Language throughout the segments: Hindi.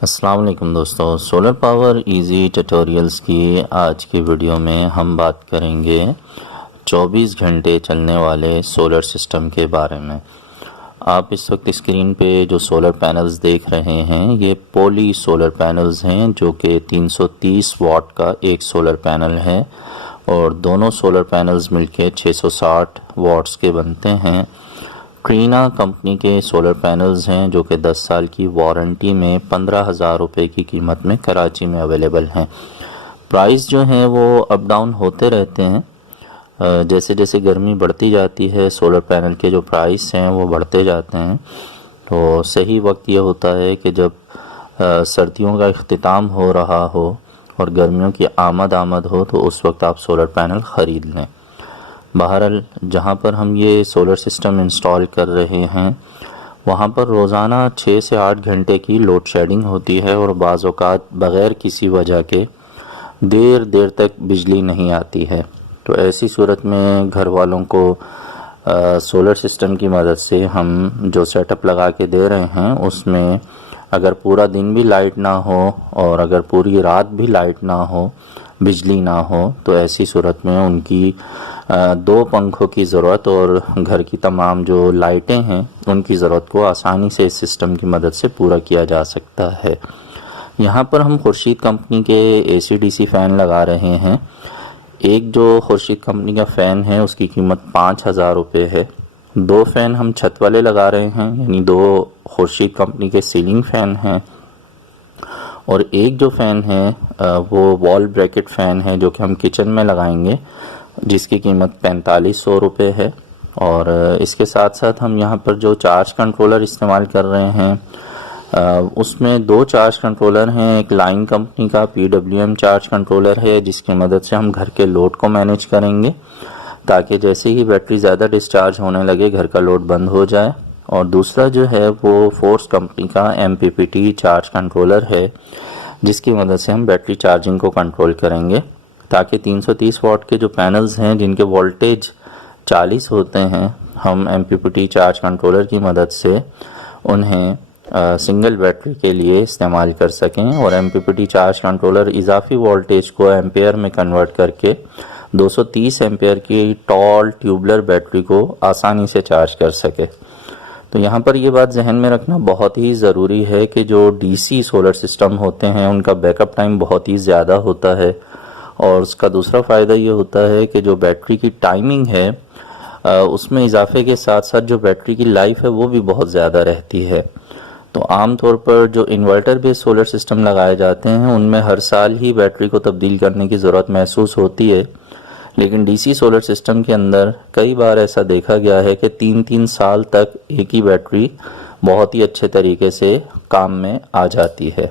अस्सलाम वालेकुम दोस्तों, सोलर पावर इजी ट्यूटोरियल्स की आज की वीडियो में हम बात करेंगे 24 घंटे चलने वाले सोलर सिस्टम के बारे में। आप इस वक्त स्क्रीन पे जो सोलर पैनल्स देख रहे हैं ये पोली सोलर पैनल्स हैं जो कि 330 वाट का एक सोलर पैनल है और दोनों सोलर पैनल्स मिलके 660 वाट्स के बनते हैं। ट्रीना कंपनी के सोलर पैनल्स हैं जो कि 10 साल की वारंटी में 15,000 रुपये की कीमत में कराची में अवेलेबल हैं। प्राइस जो हैं वो अप डाउन होते रहते हैं। जैसे जैसे गर्मी बढ़ती जाती है सोलर पैनल के जो प्राइस हैं वो बढ़ते जाते हैं। तो सही वक्त ये होता है कि जब सर्दियों का अख्तिताम हो रहा हो और गर्मियों की आमद हो तो उस वक्त आप सोलर पैनल ख़रीद लें। बहरहाल जहाँ पर हम ये सोलर सिस्टम इंस्टॉल कर रहे हैं वहाँ पर रोज़ाना 6 से 8 घंटे की लोड शेडिंग होती है और बाज़ औक़ात बग़ैर किसी वजह के देर देर तक बिजली नहीं आती है। तो ऐसी सूरत में घर वालों को सोलर सिस्टम की मदद से हम जो सेटअप लगा के दे रहे हैं उसमें अगर पूरा दिन भी लाइट ना हो और अगर पूरी रात भी लाइट ना हो, बिजली ना हो, तो ऐसी सूरत में उनकी 2 पंखों की ज़रूरत और घर की तमाम जो लाइटें हैं उनकी ज़रूरत को आसानी से इस सिस्टम की मदद से पूरा किया जा सकता है। यहाँ पर हम खुर्शीद कंपनी के AC/DC फ़ैन लगा रहे हैं। एक जो खुर्शीद कंपनी का फ़ैन है उसकी कीमत 5,000 रुपये है। 2 फ़ैन हम छत वाले लगा रहे हैं, यानी 2 खुर्शीद कंपनी के सीलिंग फ़ैन हैं और एक जो फ़ैन है वो वॉल ब्रैकेट फ़ैन है जो कि हम किचन में लगाएंगे जिसकी कीमत 4500 रुपये है। और इसके साथ साथ हम यहाँ पर जो चार्ज कंट्रोलर इस्तेमाल कर रहे हैं उसमें 2 चार्ज कंट्रोलर हैं। एक लाइन कंपनी का PWM चार्ज कंट्रोलर है जिसकी मदद से हम घर के लोड को मैनेज करेंगे ताकि जैसे ही बैटरी ज़्यादा डिस्चार्ज होने लगे घर का लोड बंद हो जाए। और दूसरा जो है वो फोर्स कंपनी का MPPT चार्ज कंट्रोलर है जिसकी मदद से हम बैटरी चार्जिंग को कंट्रोल करेंगे ताकि 330 वाट के जो पैनल्स हैं जिनके वोल्टेज 40 होते हैं हम MPPT चार्ज कंट्रोलर की मदद से उन्हें सिंगल बैटरी के लिए इस्तेमाल कर सकें और MPPT चार्ज कंट्रोलर इजाफी वोल्टेज को एम्पेयर में कन्वर्ट करके 230 एम्पेयर की टॉल ट्यूबलर बैटरी को आसानी से चार्ज कर सके। तो यहाँ पर ये बात जहन में रखना बहुत ही ज़रूरी है कि जो DC सोलर सिस्टम होते हैं उनका बैकअप टाइम बहुत ही ज़्यादा होता है और उसका दूसरा फ़ायदा ये होता है कि जो बैटरी की टाइमिंग है उसमें इजाफे के साथ साथ जो बैटरी की लाइफ है वो भी बहुत ज़्यादा रहती है। तो आम तौर पर जो इन्वर्टर बेस्ड सोलर सिस्टम लगाए जाते हैं उनमें हर साल ही बैटरी को तब्दील करने की ज़रूरत महसूस होती है, लेकिन DC सोलर सिस्टम के अंदर कई बार ऐसा देखा गया है कि 3-3 साल तक एक ही बैटरी बहुत ही अच्छे तरीके से काम में आ जाती है।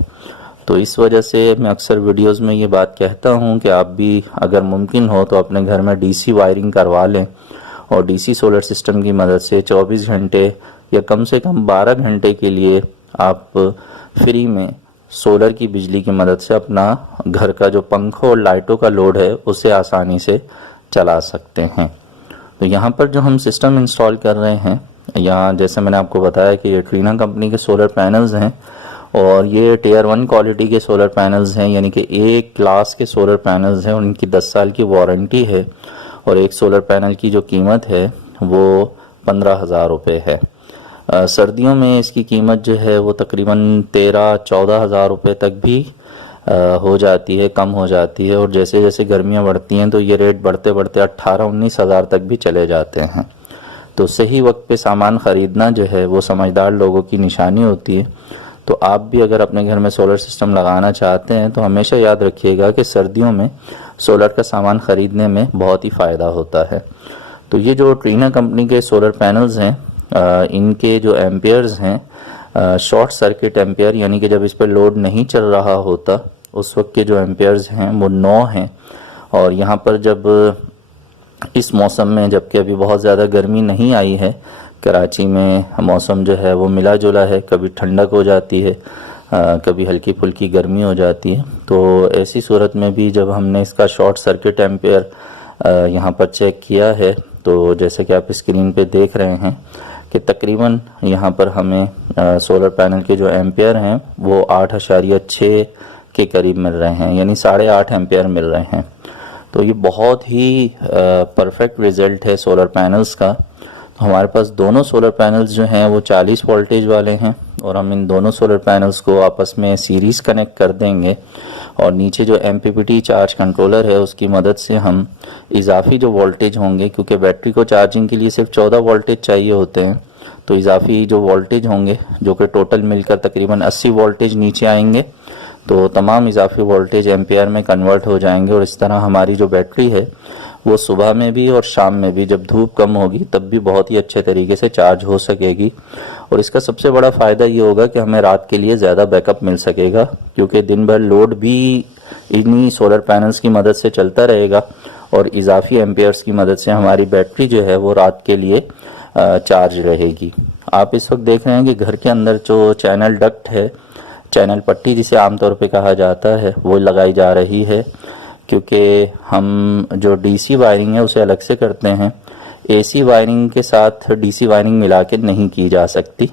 तो इस वजह से मैं अक्सर वीडियोस में ये बात कहता हूँ कि आप भी अगर मुमकिन हो तो अपने घर में DC वायरिंग करवा लें और DC सोलर सिस्टम की मदद से 24 घंटे या कम से कम 12 घंटे के लिए आप फ्री में सोलर की बिजली की मदद से अपना घर का जो पंखों और लाइटों का लोड है उसे आसानी से चला सकते हैं। तो यहाँ पर जो हम सिस्टम इंस्टॉल कर रहे हैं, यहाँ जैसे मैंने आपको बताया कि ये ट्रीना कंपनी के सोलर पैनल्स हैं और ये Tier 1 क्वालिटी के सोलर पैनल्स हैं, यानी कि एक क्लास के सोलर पैनल्स हैं और इनकी 10 साल की वारंटी है और एक सोलर पैनल की जो कीमत है वो 15,000 रुपये है। सर्दियों में इसकी कीमत जो है वो तकरीबन 13-14 हज़ार रुपये तक भी हो जाती है, कम हो जाती है और जैसे जैसे गर्मियाँ बढ़ती हैं तो ये रेट बढ़ते बढ़ते 18-19 हज़ार तक भी चले जाते हैं। तो सही वक्त पे सामान ख़रीदना जो है वो समझदार लोगों की निशानी होती है। तो आप भी अगर अपने घर में सोलर सिस्टम लगाना चाहते हैं तो हमेशा याद रखिएगा कि सर्दियों में सोलर का सामान ख़रीदने में बहुत ही फ़ायदा होता है। तो ये जो ट्रीना कंपनी के सोलर पैनल्स हैं इनके जो एम्पेयर्स हैं शॉर्ट सर्किट एम्पेयर, यानी कि जब इस पर लोड नहीं चल रहा होता उस वक्त के जो एम्पेयर्स हैं वो 9 हैं। और यहाँ पर जब इस मौसम में, जबकि अभी बहुत ज़्यादा गर्मी नहीं आई है, कराची में मौसम जो है वो मिला जुला है, कभी ठंडक हो जाती है कभी हल्की फुल्की गर्मी हो जाती है। तो ऐसी सूरत में भी जब हमने इसका शॉर्ट सर्किट एम्पेयर यहाँ पर चेक किया है तो जैसे कि आप स्क्रीन पे देख रहे हैं कि तकरीबन यहाँ पर हमें सोलर पैनल के जो एम्पियर हैं वो 8.6 के करीब मिल रहे हैं, यानी 8.5 एम्पियर मिल रहे हैं। तो ये बहुत ही परफेक्ट रिज़ल्ट है सोलर पैनल्स का। तो हमारे पास दोनों सोलर पैनल्स जो हैं वो 40 वोल्टेज वाले हैं और हम इन दोनों सोलर पैनल्स को आपस में सीरीज़ कनेक्ट कर देंगे और नीचे जो MPPT चार्ज कंट्रोलर है उसकी मदद से हम इजाफी जो वोल्टेज होंगे, क्योंकि बैटरी को चार्जिंग के लिए सिर्फ 14 वोल्टेज चाहिए होते हैं, तो इजाफी जो वोल्टेज होंगे जो कि टोटल मिलकर तकरीबन 80 वोल्टेज नीचे आएंगे, तो तमाम इजाफी वोल्टेज एम्पियर में कन्वर्ट हो जाएंगे और इस तरह हमारी जो बैटरी है वो सुबह में भी और शाम में भी जब धूप कम होगी तब भी बहुत ही अच्छे तरीके से चार्ज हो सकेगी। और इसका सबसे बड़ा फ़ायदा ये होगा कि हमें रात के लिए ज़्यादा बैकअप मिल सकेगा, क्योंकि दिन भर लोड भी इन्हीं सोलर पैनल्स की मदद से चलता रहेगा और इजाफी एम्पियर्स की मदद से हमारी बैटरी जो है वो रात के लिए चार्ज रहेगी। आप इस वक्त देख रहे हैं कि घर के अंदर जो चैनल डक्ट है, चैनल पट्टी जिसे आमतौर पे कहा जाता है, वो लगाई जा रही है, क्योंकि हम जो DC वायरिंग है उसे अलग से करते हैं। AC वायरिंग के साथ DC वायरिंग मिला के नहीं की जा सकती,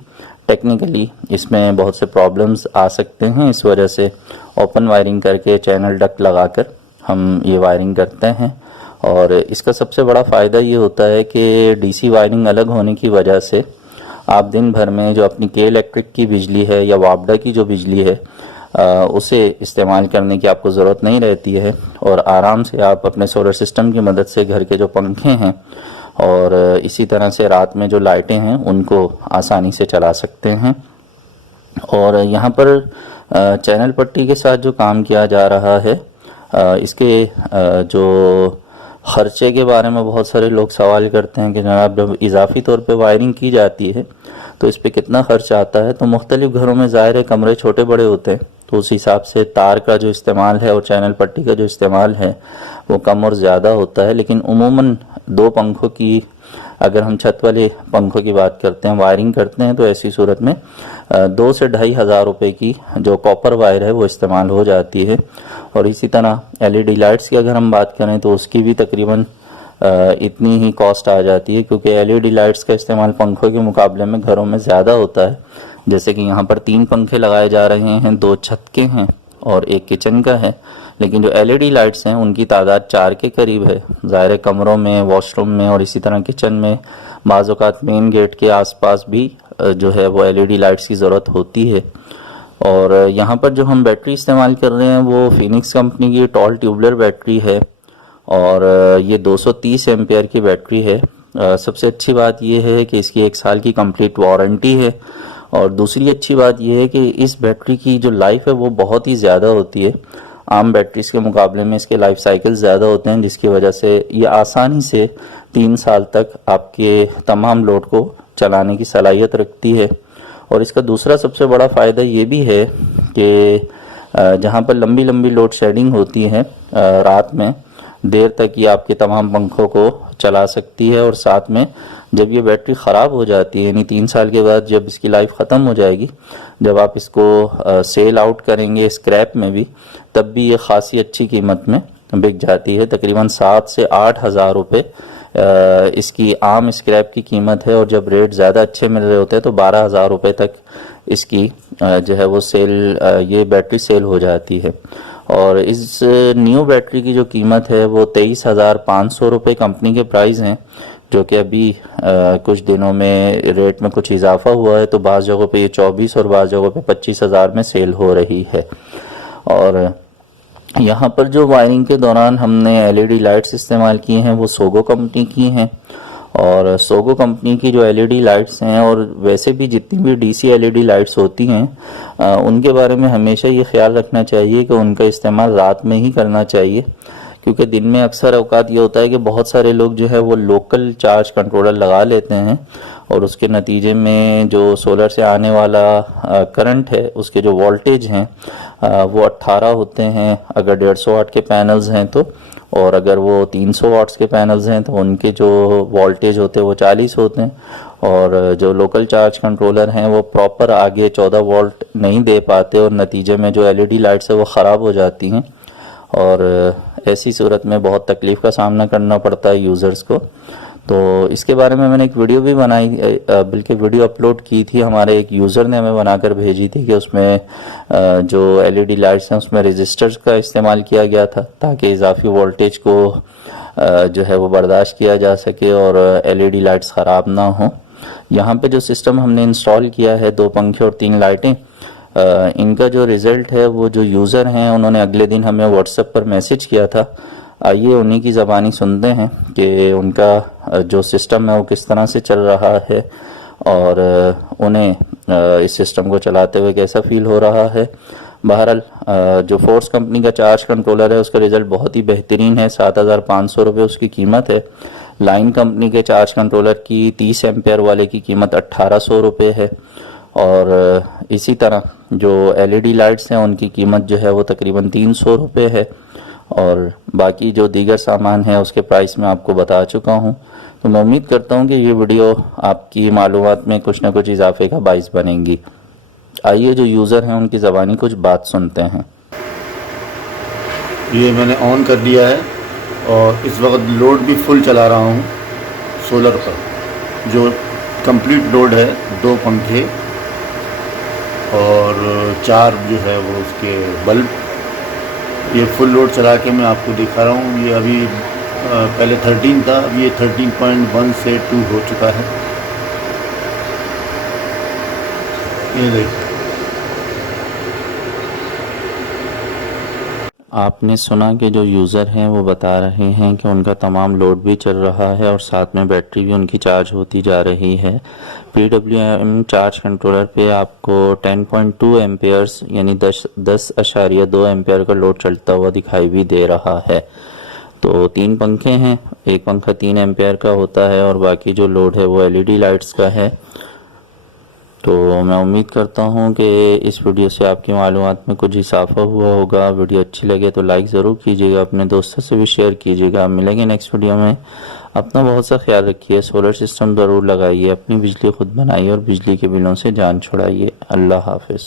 टेक्निकली इसमें बहुत से प्रॉब्लम्स आ सकते हैं। इस वजह से ओपन वायरिंग करके चैनल डक्ट लगाकर हम ये वायरिंग करते हैं। और इसका सबसे बड़ा फ़ायदा ये होता है कि DC वायरिंग अलग होने की वजह से आप दिन भर में जो अपनी के इलेक्ट्रिक की बिजली है या वापडा की जो बिजली है उसे इस्तेमाल करने की आपको ज़रूरत नहीं रहती है और आराम से आप अपने सोलर सिस्टम की मदद से घर के जो पंखे हैं और इसी तरह से रात में जो लाइटें हैं उनको आसानी से चला सकते हैं। और यहाँ पर चैनल पट्टी के साथ जो काम किया जा रहा है इसके जो ख़र्चे के बारे में बहुत सारे लोग सवाल करते हैं कि जनाब जब इजाफी तौर पे वायरिंग की जाती है तो इस पे कितना ख़र्च आता है। तो मुख्तलिफ़ घरों में ज़ाहिर है कमरे छोटे बड़े होते हैं, तो उस हिसाब से तार का जो इस्तेमाल है और चैनल पट्टी का जो इस्तेमाल है वो कम और ज़्यादा होता है। लेकिन उमूमन 2 पंखों की, अगर हम छत वाले पंखों की बात करते हैं, वायरिंग करते हैं, तो ऐसी सूरत में 2 से 2,500 रुपये की जो कॉपर वायर है वो इस्तेमाल हो जाती है। और इसी तरह LED लाइट्स की अगर हम बात करें तो उसकी भी तकरीबन इतनी ही कॉस्ट आ जाती है, क्योंकि LED लाइट्स का इस्तेमाल पंखों के मुकाबले में घरों में ज़्यादा होता है। जैसे कि यहाँ पर 3 पंखे लगाए जा रहे हैं, 2 छत के हैं और 1 किचन का है, लेकिन जो LED लाइट्स हैं उनकी तादाद 4 के करीब है। ज़ाहिर कमरों में, वॉशरूम में और इसी तरह किचन में, बाज़ औक़ात मेन गेट के आसपास भी जो है वो LED लाइट्स की ज़रूरत होती है। और यहाँ पर जो हम बैटरी इस्तेमाल कर रहे हैं वो फिनिक्स कंपनी की टॉल ट्यूबलर बैटरी है और ये 230 एम्पियर की बैटरी है। सबसे अच्छी बात यह है कि इसकी 1 साल की कंप्लीट वारंटी है और दूसरी अच्छी बात यह है कि इस बैटरी की जो लाइफ है वो बहुत ही ज़्यादा होती है। आम बैटरीज़ के मुकाबले में इसके लाइफ साइकिल ज़्यादा होते हैं, जिसकी वजह से ये आसानी से 3 साल तक आपके तमाम लोड को चलाने की सलाहियत रखती है। और इसका दूसरा सबसे बड़ा फ़ायदा ये भी है कि जहाँ पर लंबी लंबी लोड शेडिंग होती है रात में देर तक ये आपके तमाम पंखों को चला सकती है। और साथ में जब ये बैटरी ख़राब हो जाती है, यानी 3 साल के बाद जब इसकी लाइफ ख़त्म हो जाएगी, जब आप इसको सेल आउट करेंगे स्क्रैप में भी, तब भी ये ख़ासी अच्छी कीमत में बिक जाती है। तकरीबन 7 से 8 हज़ार रुपये इसकी आम स्क्रैप की कीमत है और जब रेट ज़्यादा अच्छे मिल रहे होते हैं तो 12,000 रुपये तक इसकी जो है वो ये बैटरी सेल हो जाती है। और इस न्यू बैटरी की जो कीमत है वो 23,500 रुपये कंपनी के प्राइस हैं, जो कि अभी कुछ दिनों में रेट में कुछ इजाफा हुआ है, तो बाज़ जगहों पे ये 24 और बाज़ जगहों पे 25,000 में सेल हो रही है। और यहाँ पर जो वायरिंग के दौरान हमने LED लाइट्स इस्तेमाल की हैं वो सोगो कंपनी की हैं। और सोगो कंपनी की जो LED लाइट्स हैं और वैसे भी जितनी भी DC LED लाइट्स होती हैं उनके बारे में हमेशा ये ख्याल रखना चाहिए कि उनका इस्तेमाल रात में ही करना चाहिए, क्योंकि दिन में अक्सर औकात ये होता है कि बहुत सारे लोग जो है वो लोकल चार्ज कंट्रोलर लगा लेते हैं और उसके नतीजे में जो सोलर से आने वाला करंट है उसके जो वोल्टेज हैं वो 18 होते हैं अगर 150 वाट के पैनल्स हैं तो, और अगर वो 300 वाट्स के पैनल्स हैं तो उनके जो वोल्टेज होते हैं वो 40 होते हैं। और जो लोकल चार्ज कंट्रोलर हैं वो प्रॉपर आगे 14 वोल्ट नहीं दे पाते और नतीजे में जो LED लाइट्स है वो ख़राब हो जाती हैं और ऐसी सूरत में बहुत तकलीफ़ का सामना करना पड़ता है यूज़र्स को। तो इसके बारे में मैंने एक वीडियो भी बनाई, बल्कि वीडियो अपलोड की थी। हमारे एक यूज़र ने हमें बनाकर भेजी थी कि उसमें जो एलईडी लाइट्स हैं उसमें रेजिस्टर्स का इस्तेमाल किया गया था ताकि इजाफी वोल्टेज को जो है वो बर्दाश्त किया जा सके और एलईडी लाइट्स ख़राब ना हो। यहाँ पे जो सिस्टम हमने इंस्टॉल किया है, 2 पंखे और 3 लाइटें, इनका जो रिज़ल्ट है वो जो यूज़र हैं उन्होंने अगले दिन हमें व्हाट्सएप पर मैसेज किया था। आइए उन्हीं की ज़बानी सुनते हैं कि उनका जो सिस्टम है वो किस तरह से चल रहा है और उन्हें इस सिस्टम को चलाते हुए कैसा फील हो रहा है। बहरहाल जो फोर्स कंपनी का चार्ज कंट्रोलर है उसका रिज़ल्ट बहुत ही बेहतरीन है। 7,500 रुपये उसकी कीमत है। लाइन कंपनी के चार्ज कंट्रोलर की 30 एम्पेयर वाले की कीमत 1,800 रुपये है और इसी तरह जो एलईडी लाइट्स हैं उनकी कीमत जो है वो तकरीबन 300 रुपये है और बाकी जो दीगर सामान है उसके प्राइस मैं आपको बता चुका हूँ। तो मैं उम्मीद करता हूँ कि ये वीडियो आपकी मालूमात में कुछ ना कुछ इजाफे का बाइस बनेगी। आइए जो यूज़र हैं उनकी ज़बानी कुछ बात सुनते हैं। ये मैंने ऑन कर दिया है और इस वक्त लोड भी फुल चला रहा हूँ सोलर पर, जो कंप्लीट लोड है। 2 पंखे और 4 जो है वो उसके बल्ब, ये फुल लोड चला के मैं आपको दिखा रहा हूँ। ये अभी पहले 13 था, अभी ये 13.1 से 2 हो चुका है। ये देखिए, आपने सुना कि जो यूज़र हैं वो बता रहे हैं कि उनका तमाम लोड भी चल रहा है और साथ में बैटरी भी उनकी चार्ज होती जा रही है। PWM चार्ज कंट्रोलर पे आपको 10.2 एम्पेयर्स यानी 10.2 एम्पेयर का लोड चलता हुआ दिखाई भी दे रहा है। तो 3 पंखे हैं, एक पंखा 3 एम्पेयर का होता है और बाकी जो लोड है वो एलईडी लाइट्स का है। तो मैं उम्मीद करता हूँ कि इस वीडियो से आपकी मालूमात में कुछ इजाफा हुआ होगा। वीडियो अच्छी लगे तो लाइक ज़रूर कीजिएगा, अपने दोस्तों से भी शेयर कीजिएगा। मिलेंगे नेक्स्ट वीडियो में। अपना बहुत सा ख्याल रखिए, सोलर सिस्टम ज़रूर लगाइए, अपनी बिजली खुद बनाइए और बिजली के बिलों से जान छुड़ाइए। अल्लाह हाफिज़।